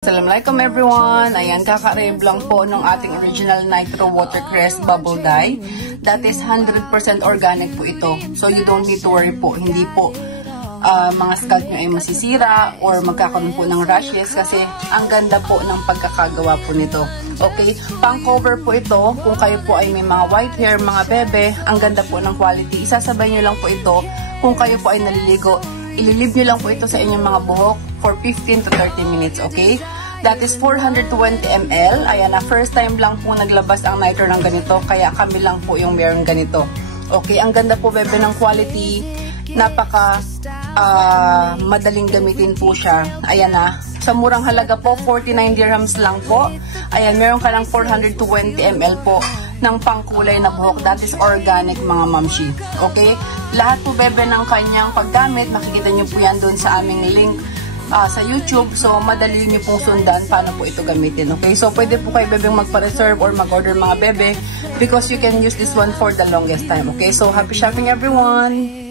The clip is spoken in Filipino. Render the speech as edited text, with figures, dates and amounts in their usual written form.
Assalamualaikum everyone! Ayan, kaka-rave lang po ng ating original Nitro Watercress Bubble Dye. That is 100% organic po ito. So you don't need to worry po. Hindi po mga scalp nyo ay masisira or magkakaroon po ng rashes kasi ang ganda po ng pagkakagawa po nito. Okay? Pang-cover po ito. Kung kayo po ay may mga white hair, mga bebe, ang ganda po ng quality. Isasabay nyo lang po ito. Kung kayo po ay naliligo, ililib nyo lang po ito sa inyong mga buhok for 15 to 30 minutes, okay? That is 420 ml. Ayan na, first time lang po naglabas ang Nitro ng ganito, kaya kami lang po yung meron ganito. Okay, ang ganda po bebe ng quality, napaka madaling gamitin po siya. Ayan na, sa murang halaga po, 49 dirhams lang po. Ayan, meron ka lang 420 ml po ng pangkulay na buhok. That is organic mga mamshi. Okay? Lahat po bebe ng kanyang paggamit, makikita nyo po yan dun sa aming link sa YouTube. So, madali nyo pong sundan paano po ito gamitin. Okay? So, pwede po kayo bebeng magpa-reserve or mag-order mga bebe because you can use this one for the longest time. Okay? So, happy shopping everyone!